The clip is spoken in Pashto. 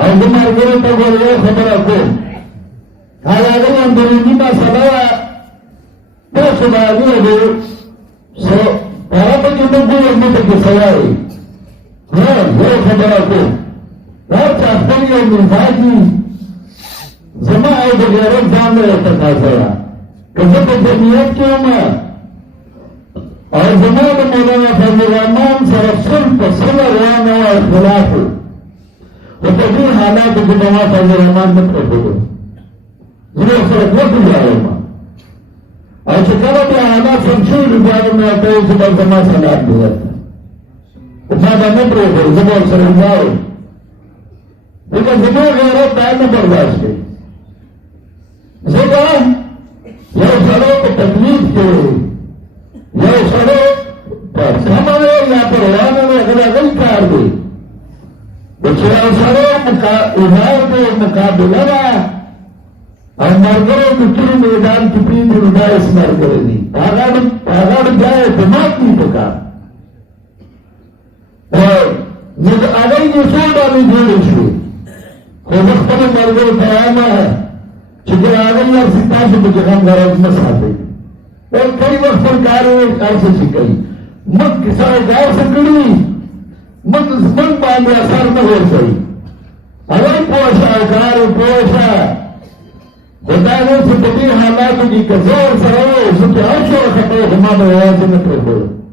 او د ملګرو ته ګوره یو خبره کوم هغه اندروني مسله وه تاسو به هغې د هغه پکې نه ګورم نه پکې څه وایي یو خبره کوم هر چا خپل یو مزاج وي زما او د غیرت ځان له یو تقاضا ده که زه په جمعیت کې یم او زما د مولانا فضل الرحمن سره صلح په صلح روانه وه اختلاف و خو په دې حالاتو کې به ما فضل الرحمن نه پرېښودو زه به ورسره وګوزارم او چې کله بیا حالات سم شوي نو بیا به مې ورته وویل چې بس زما صلاح دې ورته ما به نه پرېښودو زه به ورسره ولاړم ځکه زما غیرت دا نه برداشت کوي ځکه یو سړی په تکلیف کې یو سړی په سمه دی یا په روانه دی هغه د هغوی کار دی چې یو سړی اظهار دی مقابله ده او ملګرو د تورو میدان کې پرېږدي نو دا یې ملګری دي هغه د بیا اعتماد نه وي پکار نو د هغوی د څو ډلې جوړې شوې خو زه خپلو ملګرو ته وایم چې د هغوی هر څه تاسو پکې غم غرض مه ساتئ کئی وقت پر کار ایسے سکئی مد کسان کار سکڑی مد باندې اثر نه ورسوي هغوی پوه شه کار پوه شه خدای نو چې په دې حالاتو کې که زه ورسره و زه پې هر څومره خطا خو ما به یوازې نه پرېښودم